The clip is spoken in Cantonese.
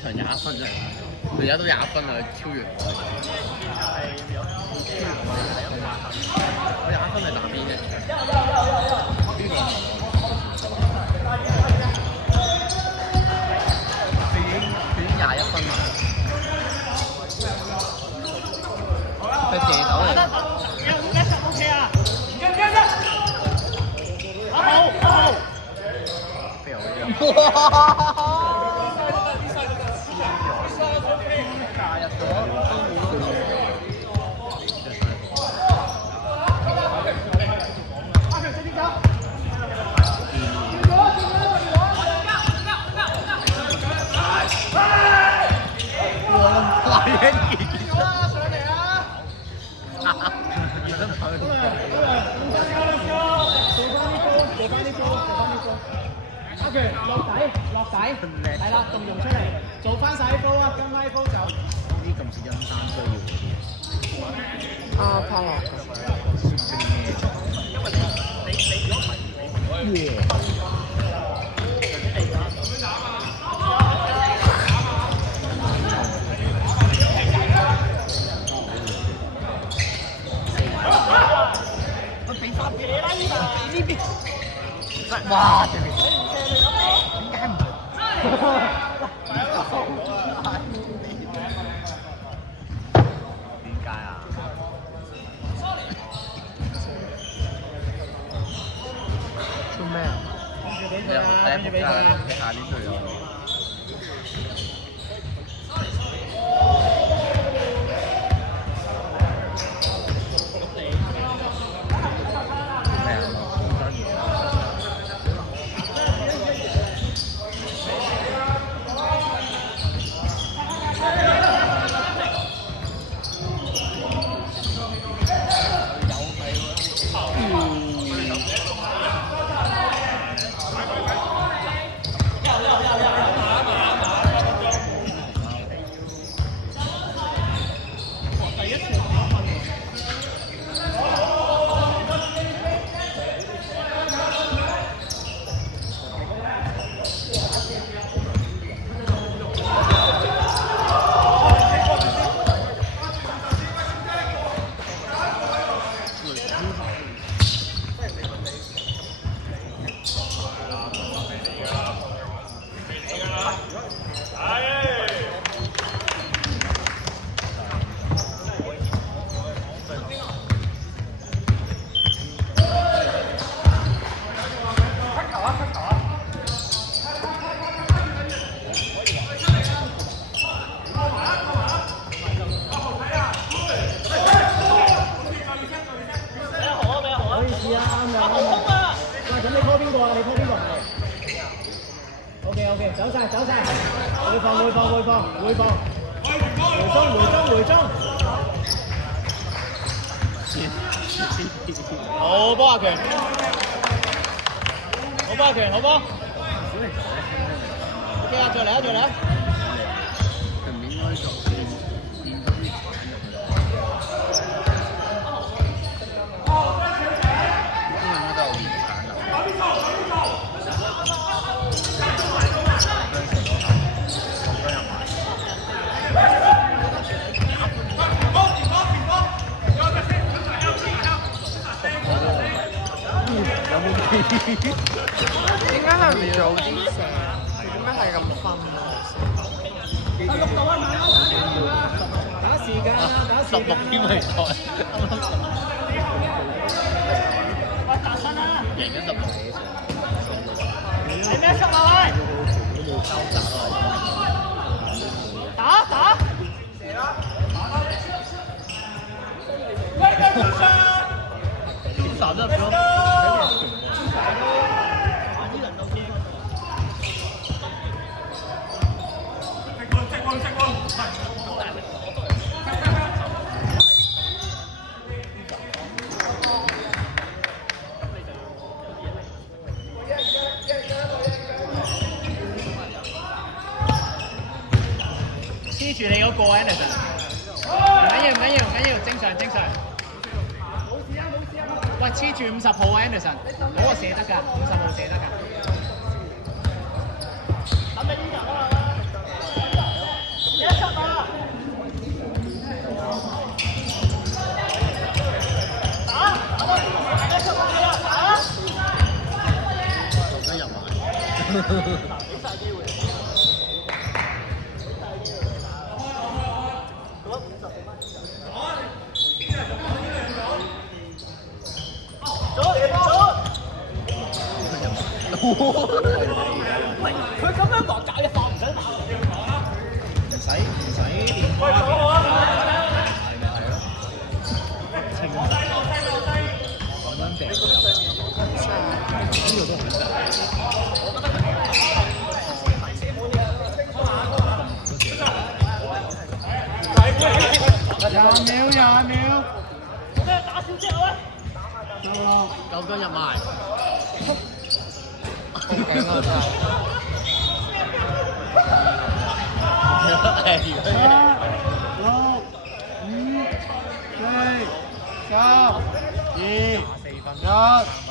場21分啫，佢而家都20分啦，超越我。我20分係打邊嘅。邊個？佢已經21分啦。佢射手嚟。OK 啊！好。哇！OK， 落底，係啦，動用出嚟，做翻晒啲波啊，跟翻啲波走。呢咁似陰山需要嗰啲。啊，卡落。我俾翻俾你啦，呢邊。哇！對面。點解唔？點解啊？做咩啊？你下年退咗。OK， 走晒，回放，回中，好波阿權，好波，OK 啊，再嚟啊！佢唔應該做變咗啲產係咁分啊！打時間啊！打時間。16添嚟賽，喂，打身啦！贏咗16幾場。係咩出啊？喂！都冇收集打！點殺得咗？黐住你嗰個 Anderson， 唔緊要，正常。喂，黐住50號 Anderson， 嗰個射得㗎，50號射得㗎。等你呢頭啊！一出啊！打多啲，一出啊！打！做得入埋。幾大機會？喂，佢咁樣話搞一發唔使打。唔使練花嘅，係咪係咯？清咁樣掟都有，呢個都好正。廿秒。咩打少隻啊？夠姜入埋。好勁啊！真係。係。6、5、4、3、2、1。